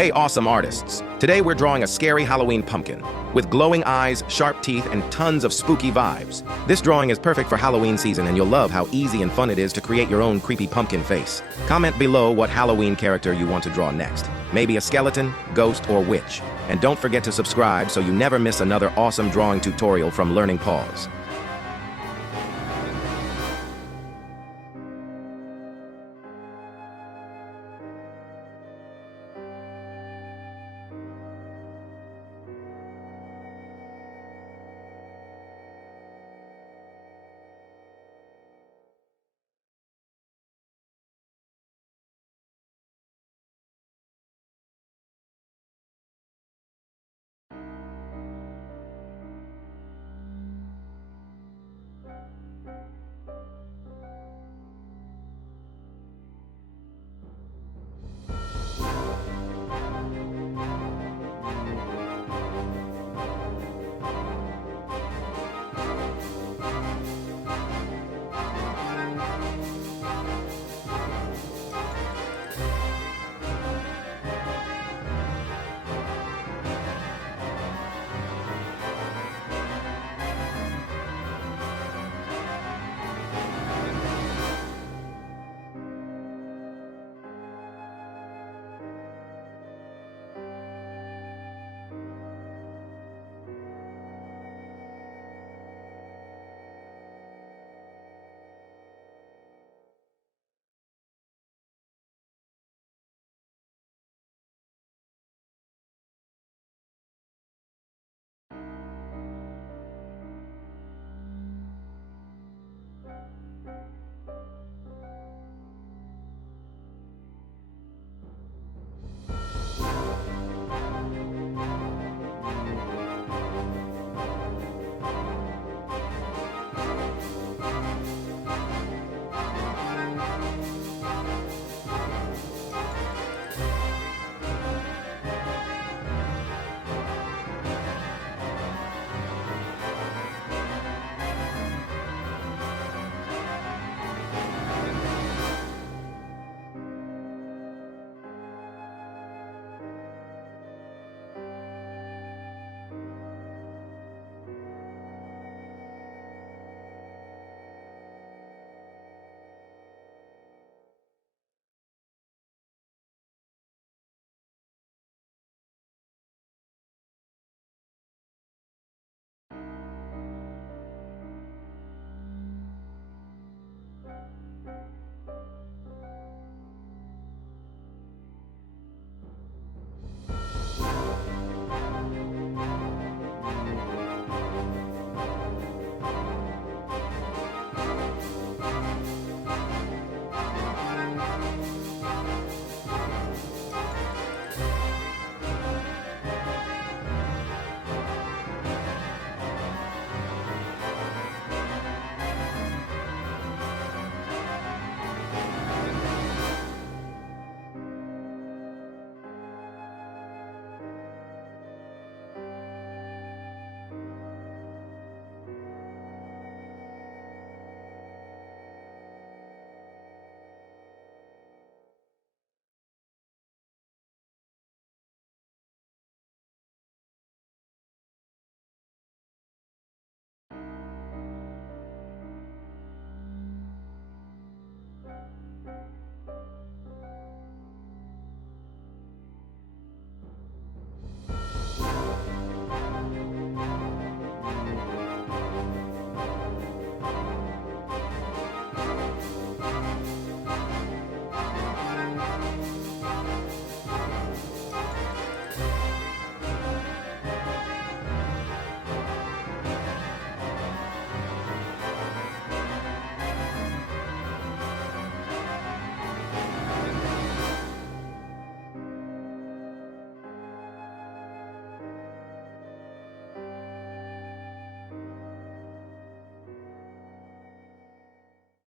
Hey, awesome artists! Today we're drawing a scary Halloween pumpkin with glowing eyes, sharp teeth, and tons of spooky vibes. This drawing is perfect for Halloween season, and you'll love how easy and fun it is to create your own creepy pumpkin face. Comment below what Halloween character you want to draw next. Maybe a skeleton, ghost, or witch. And don't forget to subscribe so you never miss another awesome drawing tutorial from Learning Paws.